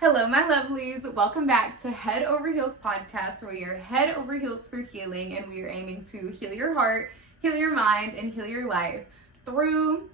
Hello, my lovelies. Welcome back to Head Over Heels podcast, where we are head over heels for healing, and we are aiming to heal your heart, heal your mind, and heal your life through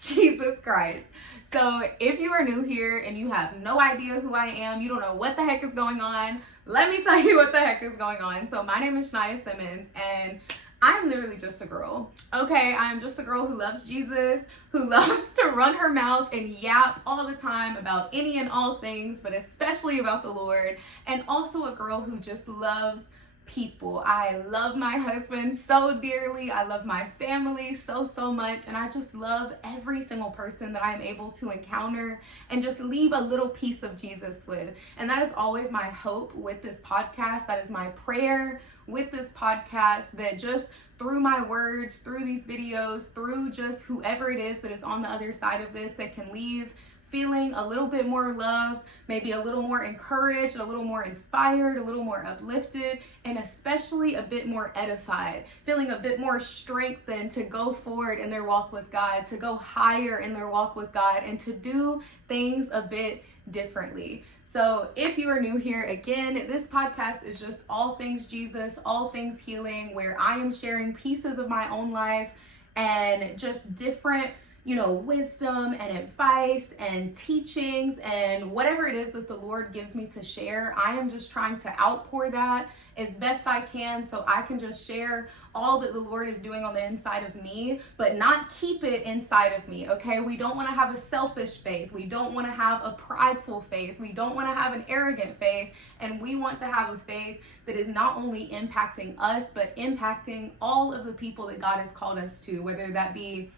Jesus Christ. So if you are new here and you have no idea who I am, you don't know what the heck is going on, let me tell you what the heck is going on. So my name is Shania Simmons, and I'm literally just a girl. Okay, I'm just a girl who loves Jesus, who loves to run her mouth and yap all the time about any and all things, but especially about the Lord, and also a girl who just loves people. I love my husband so dearly. I love my family so much, and I just love every single person that I'm able to encounter and just leave a little piece of Jesus with. And that is always my hope with this podcast. That is my prayer with this podcast, that just through my words, through these videos, through just whoever it is that is on the other side of this, that can leave feeling a little bit more loved, maybe a little more encouraged, a little more inspired, a little more uplifted, and especially a bit more edified, feeling a bit more strengthened to go forward in their walk with God, to go higher in their walk with God, and to do things a bit differently. So if you are new here, again, this podcast is just all things Jesus, all things healing, where I am sharing pieces of my own life and just different wisdom and advice and teachings and whatever it is that the Lord gives me to share. I am just trying to outpour that as best I can, so I can just share all that the Lord is doing on the inside of me, but not keep it inside of me, okay? We don't want to have a selfish faith. We don't want to have a prideful faith. We don't want to have an arrogant faith. And we want to have a faith that is not only impacting us, but impacting all of the people that God has called us to, whether that be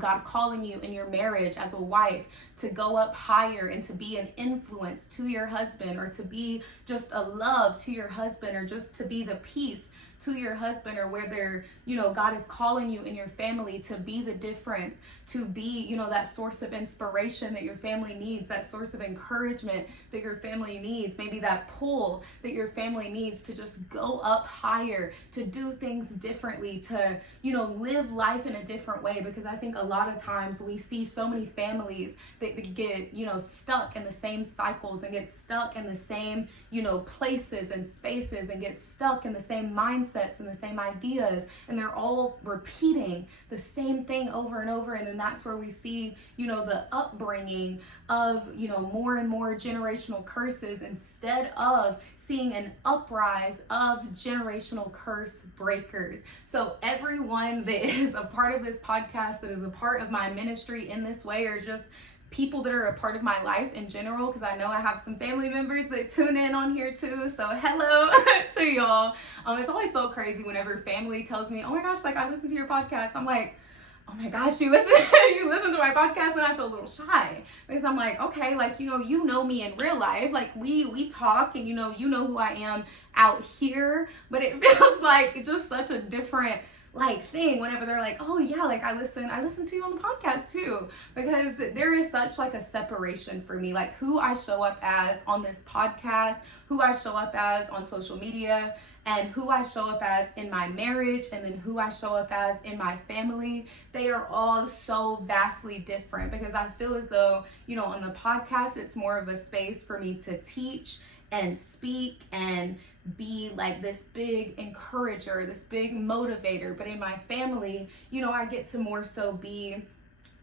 God calling you in your marriage as a wife to go up higher and to be an influence to your husband, or to be just a love to your husband, or just to be the peace to your husband, or whether God is calling you in your family to be the difference, to be that source of inspiration that your family needs, that source of encouragement that your family needs, maybe that pull that your family needs to just go up higher, to do things differently, to live life in a different way. Because I think a lot of times we see so many families that get stuck in the same cycles, and get stuck in the same places and spaces, and get stuck in the same mindsets and the same ideas, and they're all repeating the same thing over and over. And then that's where we see the upbringing of more and more generational curses, instead of seeing an uprise of generational curse breakers. So everyone that is a part of this podcast, that is a part of my ministry in this way, or just people that are a part of my life in general, because I know I have some family members that tune in on here too. So hello to y'all. It's always so crazy whenever family tells me, oh my gosh, like I listen to your podcast. I'm like, oh my gosh, you listen to my podcast, and I feel a little shy, because I'm like, okay, like you know me in real life, like we talk, and you know who I am out here, but it feels like just such a different thing whenever they're like, oh yeah, like I listen to you on the podcast too, because there is such a separation for me, like who I show up as on this podcast, who I show up as on social media, and who I show up as in my marriage, and then who I show up as in my family. They are all so vastly different, because I feel as though on the podcast it's more of a space for me to teach and speak and be like this big encourager, this big motivator. But in my family, I get to more so be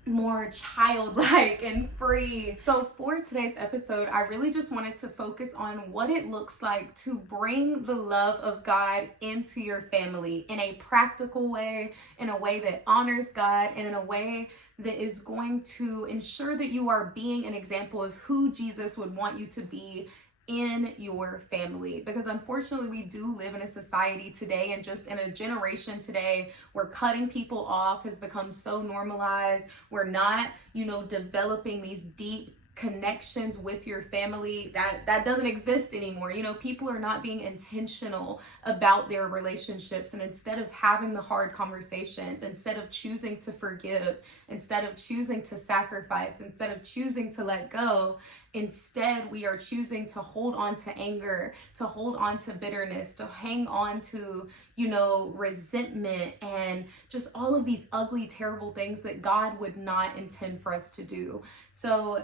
more childlike and free. So for today's episode, I really just wanted to focus on what it looks like to bring the love of God into your family in a practical way, in a way that honors God, and in a way that is going to ensure that you are being an example of who Jesus would want you to be in your family. Because unfortunately we do live in a society today, and just in a generation today, where cutting people off has become so normalized. We're not developing these deep connections with your family. That doesn't exist anymore. People are not being intentional about their relationships, and instead of having the hard conversations, instead of choosing to forgive, instead of choosing to sacrifice, instead of choosing to let go, instead we are choosing to hold on to anger, to hold on to bitterness, to hang on to resentment, and just all of these ugly, terrible things that God would not intend for us to do. So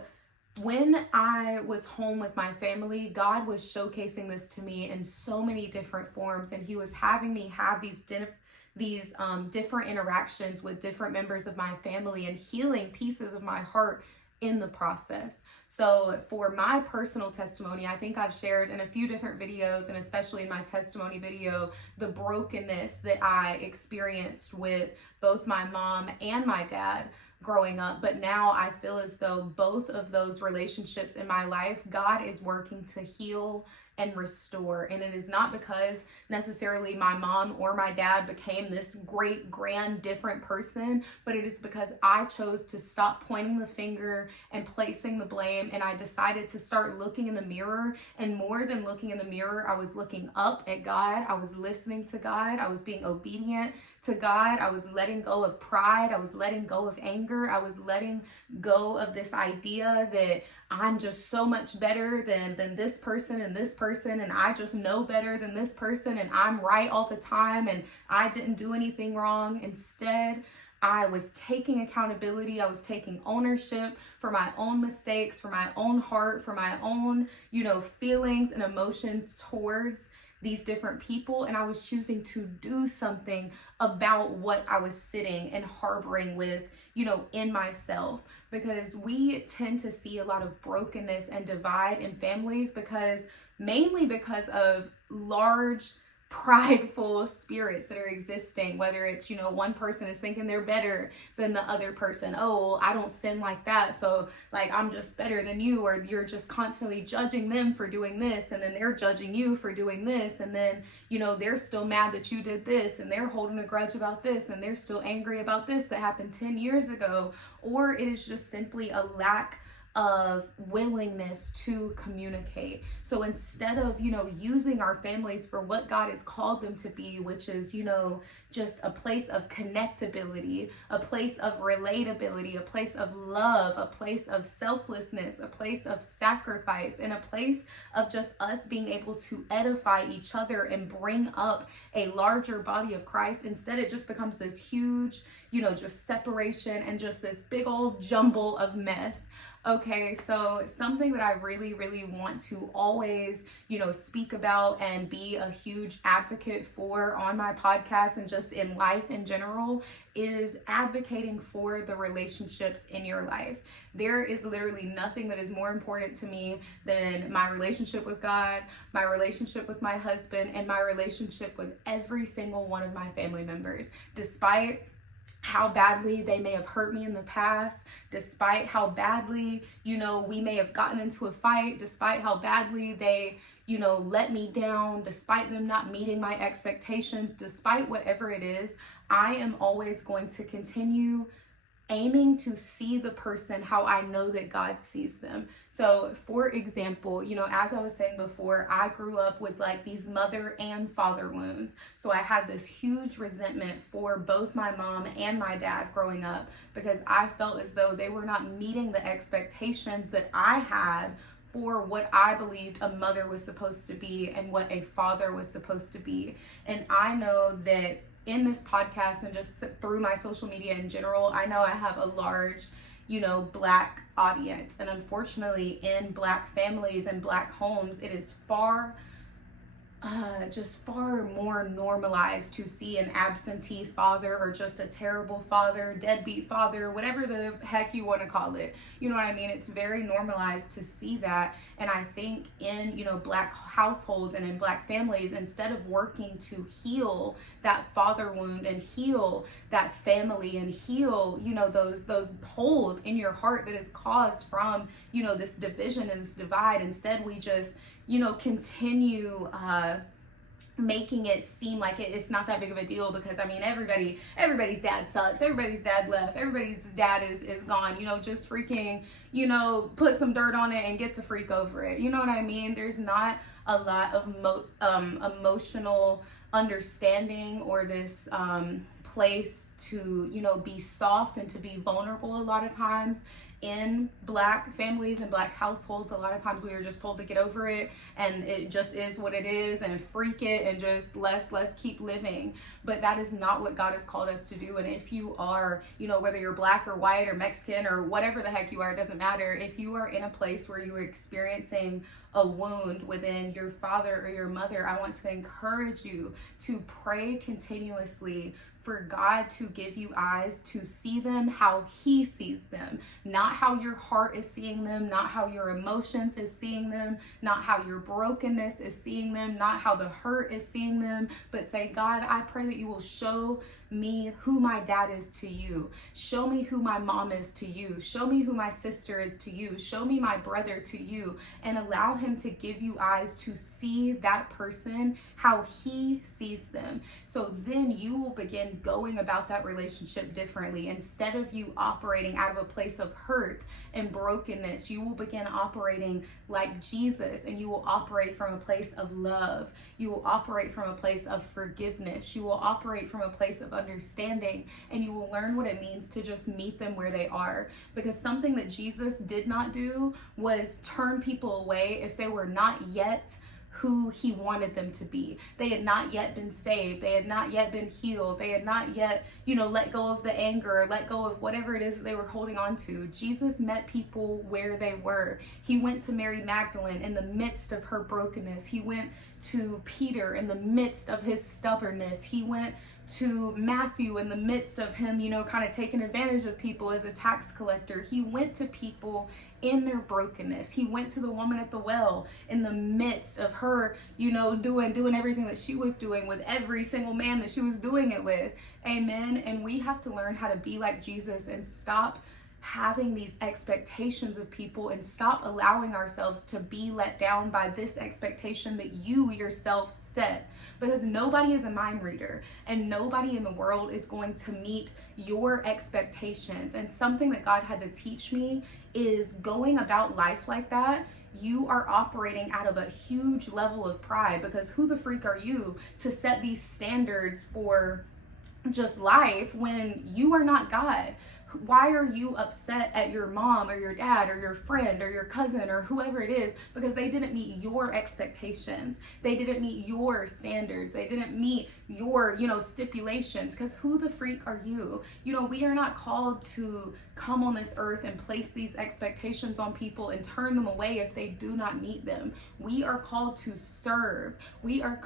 when I was home with my family, God was showcasing this to me in so many different forms, and he was having me have these different interactions with different members of my family and healing pieces of my heart in the process. So for my personal testimony, I think I've shared in a few different videos, and especially in my testimony video, the brokenness that I experienced with both my mom and my dad growing up. But now I feel as though both of those relationships in my life, God is working to heal and restore. And it is not because necessarily my mom or my dad became this great, grand, different person, but it is because I chose to stop pointing the finger and placing the blame, and I decided to start looking in the mirror. And more than looking in the mirror, I was looking up at God. I was listening to God. I was being obedient to God. I was letting go of pride. I was letting go of anger. I was letting go of this idea that I'm just so much better than this person, and I just know better than this person, and I'm right all the time, and I didn't do anything wrong. Instead, I was taking accountability. I was taking ownership for my own mistakes, for my own heart, for my own, feelings and emotions towards these different people. And I was choosing to do something about what I was sitting and harboring with, in myself, because we tend to see a lot of brokenness and divide in families mainly because of large prideful spirits that are existing, whether it's, one person is thinking they're better than the other person. Oh, well, I don't sin like that, so like I'm just better than you, or you're just constantly judging them for doing this, and then they're judging you for doing this, and then they're still mad that you did this, and they're holding a grudge about this, and they're still angry about this that happened 10 years ago. Or it is just simply a lack of willingness to communicate. So instead of, using our families for what God has called them to be, which is, just a place of connectability, a place of relatability, a place of love, a place of selflessness, a place of sacrifice, and a place of just us being able to edify each other and bring up a larger body of Christ, instead it just becomes this huge, just separation and just this big old jumble of mess. Okay, so something that I really, really want to always, speak about and be a huge advocate for on my podcast and just in life in general is advocating for the relationships in your life. There is literally nothing that is more important to me than my relationship with God, my relationship with my husband, and my relationship with every single one of my family members, despite how badly they may have hurt me in the past, despite how badly, we may have gotten into a fight, despite how badly they, let me down, despite them not meeting my expectations, despite whatever it is, I am always going to continue aiming to see the person how I know that God sees them. So for example, as I was saying before, I grew up with like these mother and father wounds. So I had this huge resentment for both my mom and my dad growing up, because I felt as though they were not meeting the expectations that I had for what I believed a mother was supposed to be and what a father was supposed to be. And I know that in this podcast and just through my social media in general, I know I have a large, Black audience. And unfortunately, in Black families and Black homes, it is far more normalized to see an absentee father, or just a terrible father, deadbeat father, whatever the heck you want to call it. You know what I mean? It's very normalized to see that. And I think in, Black households and in Black families, instead of working to heal that father wound and heal that family and heal, those holes in your heart that is caused from, this division and this divide, instead we just, continue making it seem like it's not that big of a deal, because I mean everybody's dad sucks, everybody's dad left, everybody's dad is gone, just freaking, put some dirt on it and get the freak over it. You know what I mean? There's not a lot of emotional understanding, or this place to be soft and to be vulnerable a lot of times in Black families and Black households, a lot of times we are just told to get over it, and it just is what it is, and freak it, and just let's keep living. But that is not what God has called us to do. And if you are, whether you're Black or white or Mexican or whatever the heck you are, it doesn't matter. If you are in a place where you are experiencing a wound within your father or your mother, I want to encourage you to pray continuously for God to give you eyes to see them how He sees them, not how your heart is seeing them, not how your emotions is seeing them, not how your brokenness is seeing them, not how the hurt is seeing them, but say, God, I pray that you will show me who my dad is to you. Show me who my mom is to you. Show me who my sister is to you. Show me my brother to you, and allow Him to give you eyes to see that person how He sees them. So then you will begin going about that relationship differently. Instead of you operating out of a place of hurt and brokenness, you will begin operating like Jesus, and you will operate from a place of love. You will operate from a place of forgiveness. You will operate from a place of understanding, and you will learn what it means to just meet them where they are. Because something that Jesus did not do was turn people away if they were not yet who He wanted them to be. They had not yet been saved. They had not yet been healed. They had not yet, let go of the anger, let go of whatever it is that they were holding on to. Jesus met people where they were. He went to Mary Magdalene in the midst of her brokenness. He went to Peter in the midst of his stubbornness. He went to Matthew in the midst of him, kind of taking advantage of people as a tax collector. He went to people in their brokenness. He went to the woman at the well in the midst of her, doing everything that she was doing with every single man that she was doing it with. Amen. And we have to learn how to be like Jesus and stop having these expectations of people, and stop allowing ourselves to be let down by this expectation that you yourself set. Because nobody is a mind reader, and nobody in the world is going to meet your expectations. And something that God had to teach me is going about life like that, you are operating out of a huge level of pride. Because who the freak are you to set these standards for just life when you are not God? Why are you upset at your mom or your dad or your friend or your cousin or whoever it is because they didn't meet your expectations? They didn't meet your standards. They didn't meet your, stipulations. Because who the freak are you? We are not called to come on this earth and place these expectations on people and turn them away if they do not meet them. We are called to serve. We are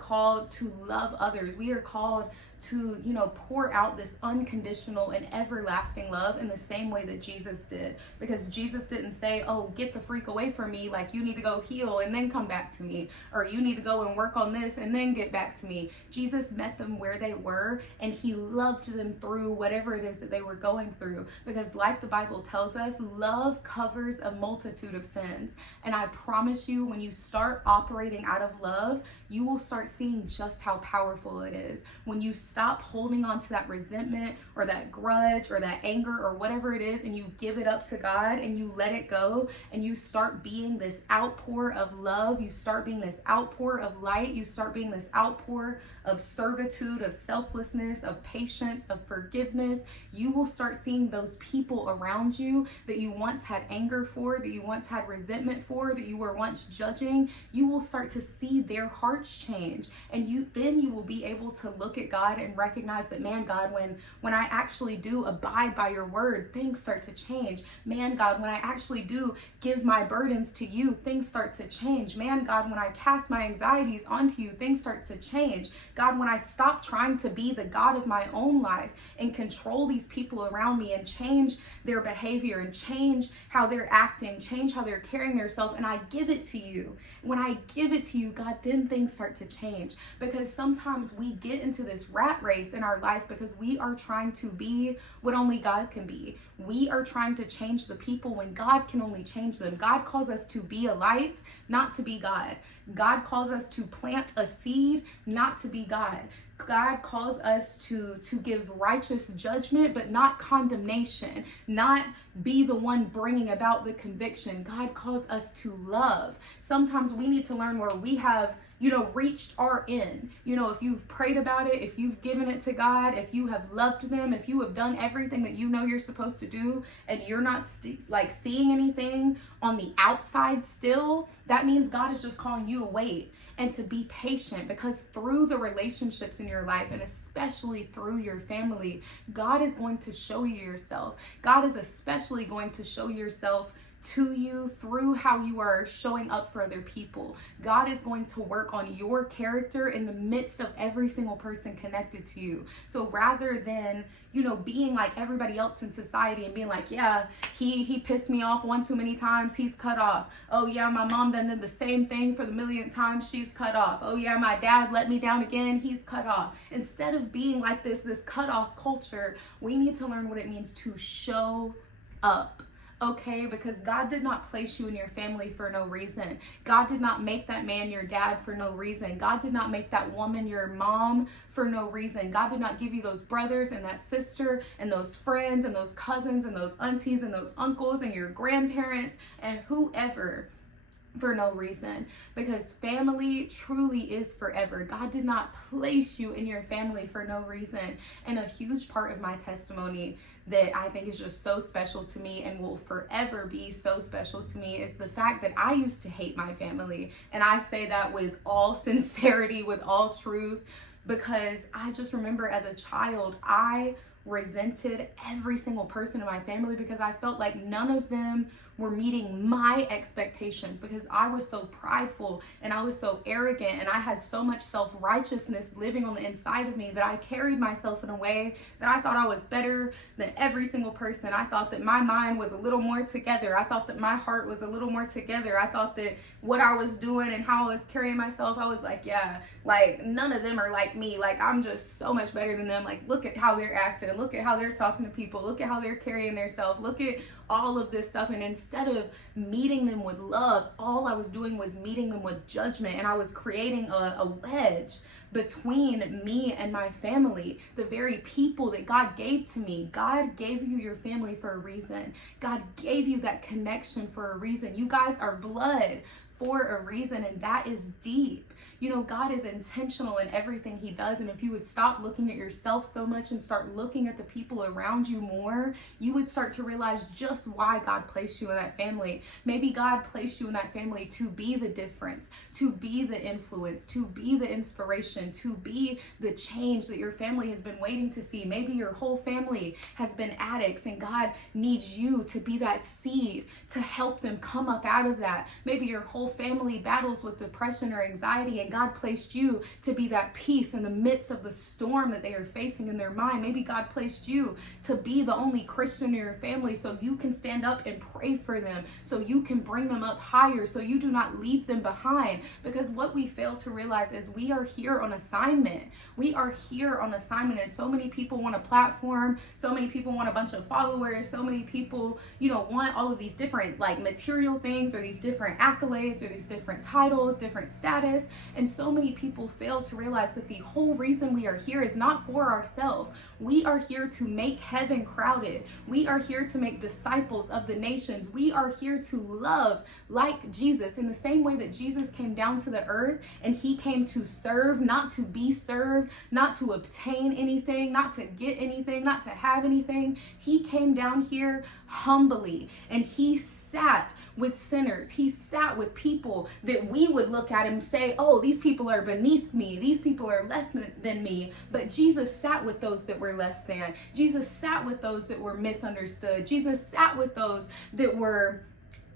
called to love others. We are called to, pour out this unconditional and everlasting love in the same way that Jesus did. Because Jesus didn't say, oh, get the freak away from me, like you need to go heal and then come back to me, or you need to go and work on this and then get back to me. Jesus met them where they were, and He loved them through whatever it is that they were going through. Because like the Bible tells us, love covers a multitude of sins. And I promise you, when you start operating out of love, you will start seeing just how powerful it is. When you stop holding on to that resentment or that grudge or that anger or whatever it is, and you give it up to God and you let it go, and you start being this outpour of love, you start being this outpour of light, you start being this outpour of servitude, of selflessness, of patience, of forgiveness, you will start seeing those people around you that you once had anger for, that you once had resentment for, that you were once judging. You will start to see their hearts change, and then you will be able to look at God and recognize that, man, God, when I actually do abide by your word, things start to change. Man, God, when I actually do give my burdens to you, things start to change. Man, God, when I cast my anxieties onto you, things start to change. God, when I stop trying to be the God of my own life and control these people around me and change their behavior and change how they're acting, change how they're carrying themselves, and I give it to you. When I give it to you, God, then things start to change. Because sometimes we get into this rat race in our life because we are trying to be what only God can be. We are trying to change the people when God can only change them. God calls us to be a light, not to be God. God calls us to plant a seed, not to be God. God calls us to give righteous judgment, but not condemnation, not be the one bringing about the conviction. God calls us to love. Sometimes we need to learn where we have, reached our end. If you've prayed about it, if you've given it to God, if you have loved them, if you have done everything that you're supposed to do, and you're not seeing anything on the outside still, that means God is just calling you to wait and to be patient, because through the relationships in your life, and especially through your family, God is going to show you yourself. God is especially going to show yourself to you through how you are showing up for other people. God is going to work on your character in the midst of every single person connected to you. So rather than, being like everybody else in society and being like, yeah, he pissed me off one too many times, he's cut off. Oh yeah, my mom done did the same thing for the millionth time, she's cut off. Oh yeah, my dad let me down again, he's cut off. Instead of being like this cut off culture, we need to learn what it means to show up. Okay, because God did not place you in your family for no reason. God did not make that man your dad for no reason. God did not make that woman your mom for no reason. God did not give you those brothers and that sister and those friends and those cousins and those aunties and those uncles and your grandparents and whoever for no reason, because family truly is forever. God did not place you in your family for no reason. And a huge part of my testimony that I think is just so special to me and will forever be so special to me is the fact that I used to hate my family. And I say that with all sincerity, with all truth, because I just remember as a child, I resented every single person in my family because I felt like none of them were meeting my expectations, because I was so prideful and I was so arrogant and I had so much self-righteousness living on the inside of me that I carried myself in a way that I thought I was better than every single person. I thought that my mind was a little more together. I thought that my heart was a little more together. I thought that what I was doing and how I was carrying myself, I was like, yeah, like none of them are like me. Like I'm just so much better than them. Like look at how they're acting. Look at how they're talking to people. Look at how they're carrying themselves. Look at all of this stuff. And instead of meeting them with love, all I was doing was meeting them with judgment, and I was creating a wedge between me and my family, the very people that God gave to me. God gave you your family for a reason. God gave you that connection for a reason. You guys are blood for a reason, and that is deep. God is intentional in everything he does, and if you would stop looking at yourself so much and start looking at the people around you more, you would start to realize just why God placed you in that family. Maybe God placed you in that family to be the difference, to be the influence, to be the inspiration, to be the change that your family has been waiting to see. Maybe your whole family has been addicts, and God needs you to be that seed to help them come up out of that. Maybe your whole family battles with depression or anxiety, and God placed you to be that peace in the midst of the storm that they are facing in their mind. Maybe God placed you to be the only Christian in your family so you can stand up and pray for them, so you can bring them up higher, so you do not leave them behind. Because what we fail to realize is we are here on assignment. We are here on assignment, and so many people want a platform, so many people want a bunch of followers, so many people, want all of these different material things, or these different accolades, or these different titles, different status. And so many people fail to realize that the whole reason we are here is not for ourselves. We are here to make heaven crowded. We are here to make disciples of the nations. We are here to love like Jesus, in the same way that Jesus came down to the earth and he came to serve, not to be served, not to obtain anything, not to get anything, not to have anything. He came down here humbly, and he sat with sinners. He sat with people that we would look at and say, oh, these people are beneath me. These people are less than me. But Jesus sat with those that were less than. Jesus sat with those that were misunderstood. Jesus sat with those that were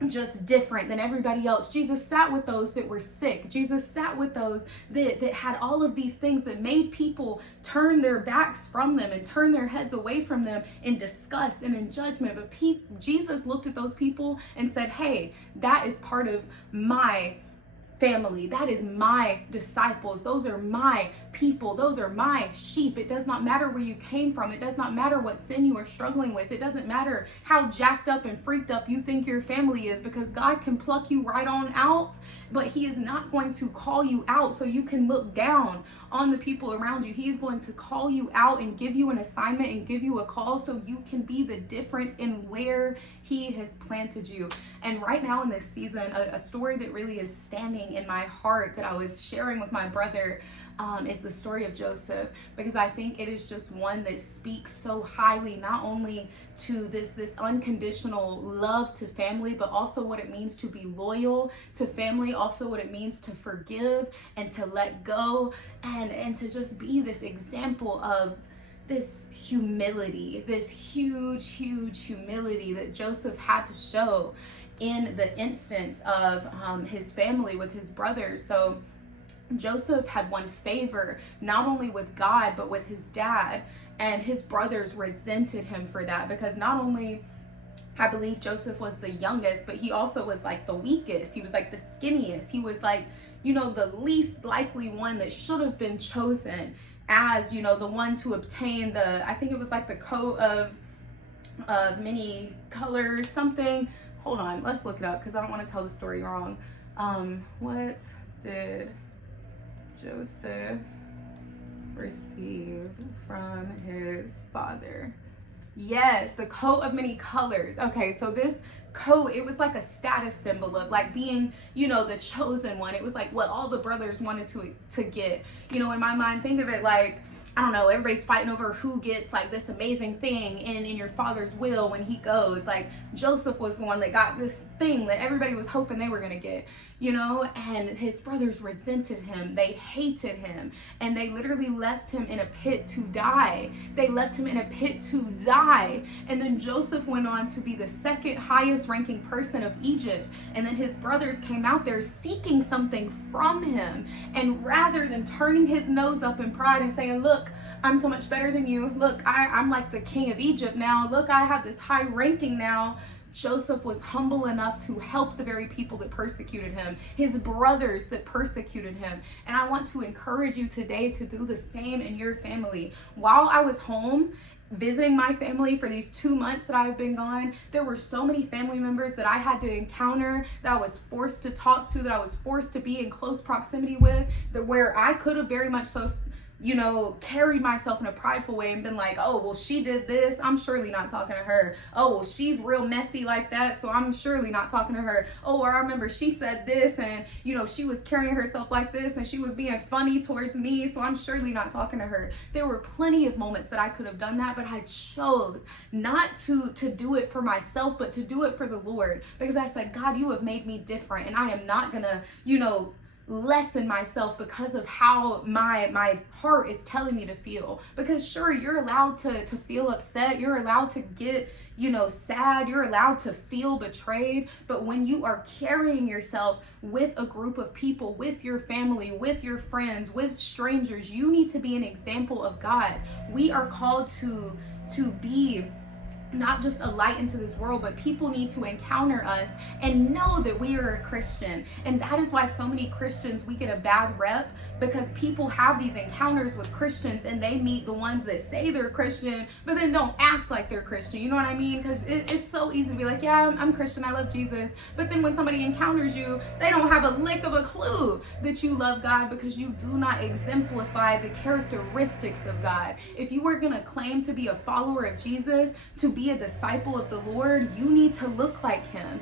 just different than everybody else. Jesus sat with those that were sick. Jesus sat with those that had all of these things that made people turn their backs from them and turn their heads away from them in disgust and in judgment. But Jesus looked at those people and said, hey, that is part of my family. That is my disciples. Those are my people. Those are my sheep. It does not matter where you came from. It does not matter what sin you are struggling with. It doesn't matter how jacked up and freaked up you think your family is, because God can pluck you right on out, but he is not going to call you out so you can look down on the people around you. He's going to call you out and give you an assignment and give you a call so you can be the difference in where he has planted you. And right now in this season, a story that really is standing in my heart that I was sharing with my brother is the story of Joseph, because I think it is just one that speaks so highly, not only to this unconditional love to family, but also what it means to be loyal to family, also what it means to forgive and to let go, and to just be this example of this humility, this huge humility that Joseph had to show in the instance of his family with his brothers. So Joseph had won favor not only with God but with his dad, and his brothers resented him for that, because not only, I believe Joseph was the youngest, but he also was like the weakest. He was like the skinniest. He was like, the least likely one that should have been chosen as, the one to obtain I think it was like the coat of many colors, something. Hold on, let's look it up because I don't want to tell the story wrong. What did Joseph received from his father? Yes, the coat of many colors. Okay, so this coat, it was like a status symbol of like being, the chosen one. It was like what all the brothers wanted to get. In my mind, think of it like, I don't know, everybody's fighting over who gets like this amazing thing in your father's will when he goes. Like Joseph was the one that got this thing that everybody was hoping they were gonna get, and his brothers resented him. They hated him, and they literally left him in a pit to die. They left him in a pit to die. And then Joseph went on to be the second highest ranking person of Egypt. And then his brothers came out there seeking something from him. And rather than turning his nose up in pride and saying, look, I'm so much better than you. Look, I'm like the king of Egypt now. Look, I have this high ranking now. Joseph was humble enough to help the very people that persecuted him, his brothers that persecuted him. And I want to encourage you today to do the same in your family. While I was home visiting my family for these 2 months that I've been gone, there were so many family members that I had to encounter, that I was forced to talk to, that I was forced to be in close proximity with, that where I could have very much so carried myself in a prideful way and been like, oh, well, she did this, I'm surely not talking to her. Oh, well, she's real messy like that, so I'm surely not talking to her. Oh, I remember she said this, and she was carrying herself like this, and she was being funny towards me, so I'm surely not talking to her. There were plenty of moments that I could have done that, but I chose not to do it for myself, but to do it for the Lord, because I said, God, you have made me different, and I am not gonna, lessen myself because of how my heart is telling me to feel. Because sure, you're allowed to feel upset, you're allowed to get sad, you're allowed to feel betrayed, but when you are carrying yourself with a group of people, with your family, with your friends, with strangers, you need to be an example of God. We are called to be not just a light into this world, but people need to encounter us and know that we are a Christian. And that is why so many Christians, we get a bad rep, because people have these encounters with Christians and they meet the ones that say they're Christian, but then don't act like they're Christian. You know what I mean? Because it's so easy to be like, yeah, I'm Christian, I love Jesus. But then when somebody encounters you, they don't have a lick of a clue that you love God, because you do not exemplify the characteristics of God. If you are going to claim to be a follower of Jesus, to be a disciple of the Lord, you need to look like him.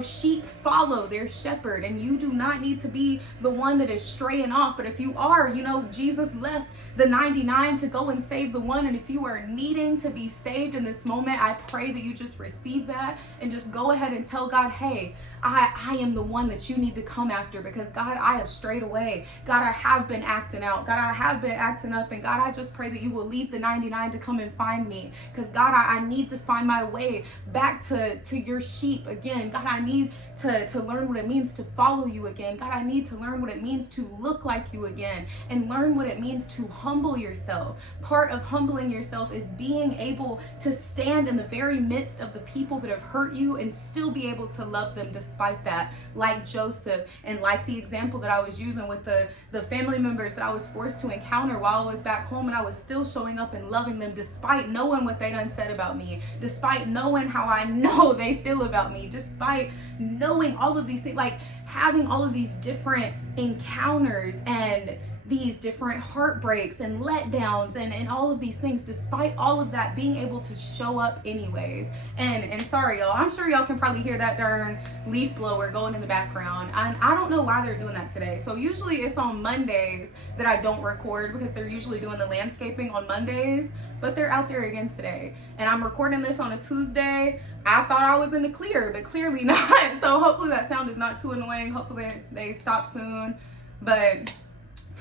Sheep follow their shepherd, and you do not need to be the one that is straying off. But if you are, Jesus left the 99 to go and save the one. And if you are needing to be saved in this moment, I pray that you just receive that and just go ahead and tell God, hey, I am the one that you need to come after, because God, I have strayed away. God, I have been acting out. God, I have been acting up. And God, I just pray that you will leave the 99 to come and find me. Because God, I need to find my way back to your sheep again. God, I need to learn what it means to follow you again. God, I need to learn what it means to look like you again, and learn what it means to humble yourself. Part of humbling yourself is being able to stand in the very midst of the people that have hurt you and still be able to love them despite that, like Joseph, and like the example that I was using with the family members that I was forced to encounter while I was back home, and I was still showing up and loving them despite knowing what they done said about me, despite knowing how I know they feel about me, despite knowing all of these things, like having all of these different encounters and these different heartbreaks and letdowns and all of these things, despite all of that, being able to show up anyways. And sorry y'all, I'm sure y'all can probably hear that darn leaf blower going in the background, and I don't know why they're doing that today. So usually it's on Mondays that I don't record, because they're usually doing the landscaping on Mondays, but they're out there again today, and I'm recording this on a Tuesday. I thought I was in the clear, but clearly not. So hopefully that sound is not too annoying. Hopefully they stop soon, but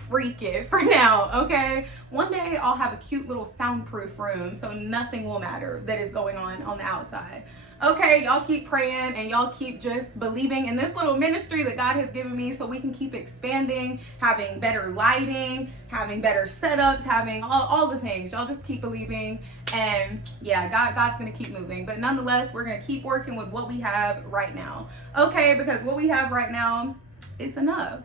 freak it for now, okay? One day I'll have a cute little soundproof room, so nothing will matter that is going on the outside. Okay, y'all keep praying and y'all keep just believing in this little ministry that God has given me, so we can keep expanding, having better lighting, having better setups, having all the things. Y'all just keep believing, and yeah, God's gonna keep moving. But nonetheless, we're gonna keep working with what we have right now, okay? Because what we have right now is enough.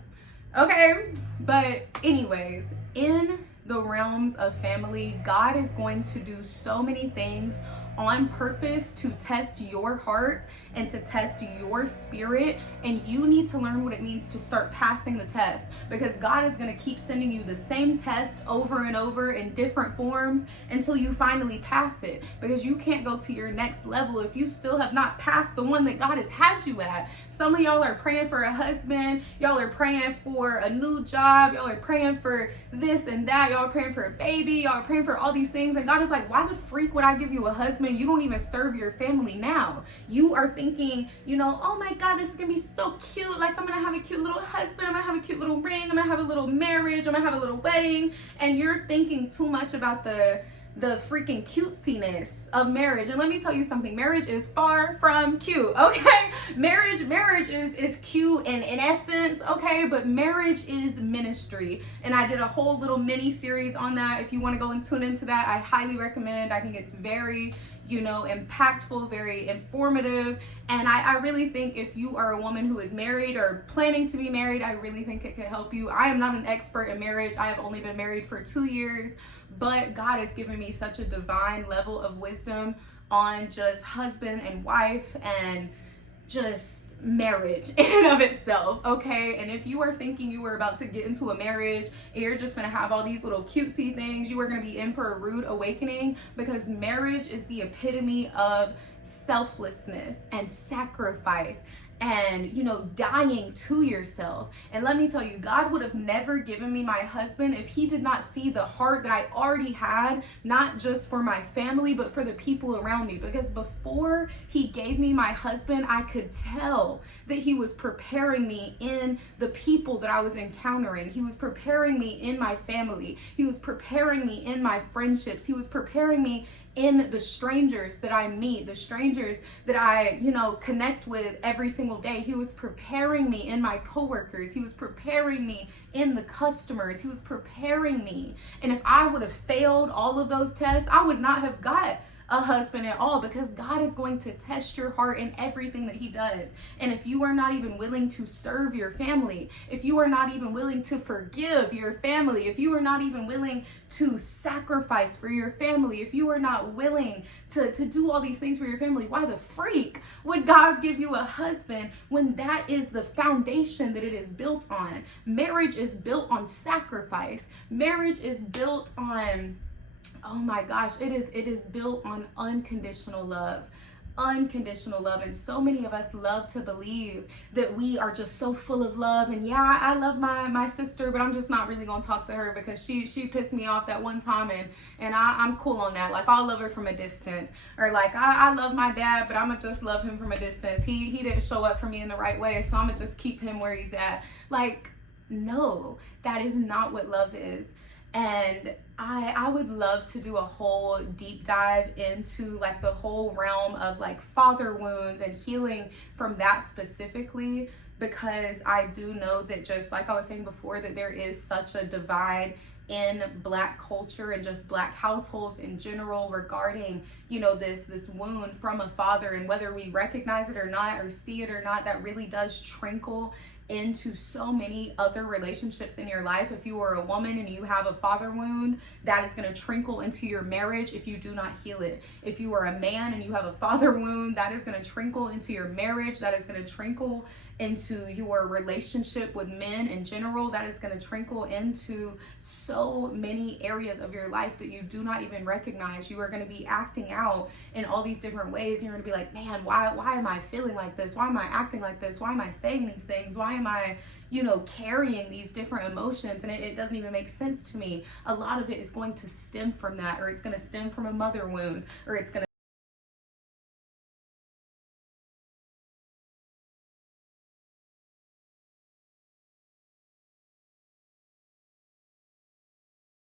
Okay, but anyways, in the realms of family, God is going to do so many things on purpose to test your heart and to test your spirit, and you need to learn what it means to start passing the test, because God is going to keep sending you the same test over and over in different forms until you finally pass it, because you can't go to your next level if you still have not passed the one that God has had you at. Some of y'all are praying for a husband, y'all are praying for a new job, y'all are praying for this and that, y'all are praying for a baby, y'all are praying for all these things, and God is like, why the freak would I give you a husband? You don't even serve your family now. You are thinking, you know, oh my God, this is gonna be so cute, like I'm gonna have a cute little husband, I'm gonna have a cute little ring, I'm gonna have a little marriage, I'm gonna have a little wedding, and you're thinking too much about the freaking cutesiness of marriage. And let me tell you something, marriage is far from cute, okay? Marriage is cute in essence, okay? But marriage is ministry. And I did a whole little mini series on that. If you want to go and tune into that, I highly recommend. I think it's very, you know, impactful, very informative. And I really think if you are a woman who is married or planning to be married, I really think it could help you. I am not an expert in marriage. I have only been married for 2 years, but God has given me such a divine level of wisdom on just husband and wife and just marriage in and of itself, okay? And if you are thinking you are about to get into a marriage and you're just gonna have all these little cutesy things, you are gonna be in for a rude awakening, because marriage is the epitome of selflessness and sacrifice and, you know, dying to yourself. And let me tell you, God would have never given me my husband if he did not see the heart that I already had, not just for my family, but for the people around me. Because before he gave me my husband, I could tell that he was preparing me in the people that I was encountering. He was preparing me in my family. He was preparing me in my friendships. He was preparing me in the strangers that I meet, the strangers that I, you know, connect with every single day. He was preparing me in my coworkers. He was preparing me in the customers. He was preparing me. And if I would have failed all of those tests, I would not have got a husband at all, because God is going to test your heart in everything that he does. And if you are not even willing to serve your family, if you are not even willing to forgive your family, if you are not even willing to sacrifice for your family, if you are not willing to do all these things for your family, why the freak would God give you a husband when that is the foundation that it is built on? Marriage is built on sacrifice. Marriage is built on, oh my gosh, it is built on unconditional love. Unconditional love. And so many of us love to believe that we are just so full of love, and yeah, I love my sister, but I'm just not really gonna talk to her because she pissed me off that one time, and I'm cool on that. Like, I'll love her from a distance. Or like, I love my dad, but I'ma just love him from a distance. He didn't show up for me in the right way, so I'ma just keep him where he's at. Like, no, that is not what love is. And I would love to do a whole deep dive into like the whole realm of like father wounds and healing from that specifically. because I do know that, just like I was saying before, that there is such a divide in Black culture and just Black households in general regarding, this wound from a father, and whether we recognize it or not or see it or not, that really does trickle into so many other relationships in your life. If you are a woman and you have a father wound, that is going to trickle into your marriage if you do not heal it. If you are a man and you have a father wound, that is going to trickle into your marriage. That is going to trickle into your relationship with men in general. That is going to trickle into so many areas of your life that you do not even recognize. You are going to be acting out in all these different ways. And you're going to be like, man, why am I feeling like this? Why am I acting like this? Why am I saying these things? Why am I carrying these different emotions? And it doesn't even make sense to me. A lot of it is going to stem from that, or it's going to stem from a mother wound, or it's going to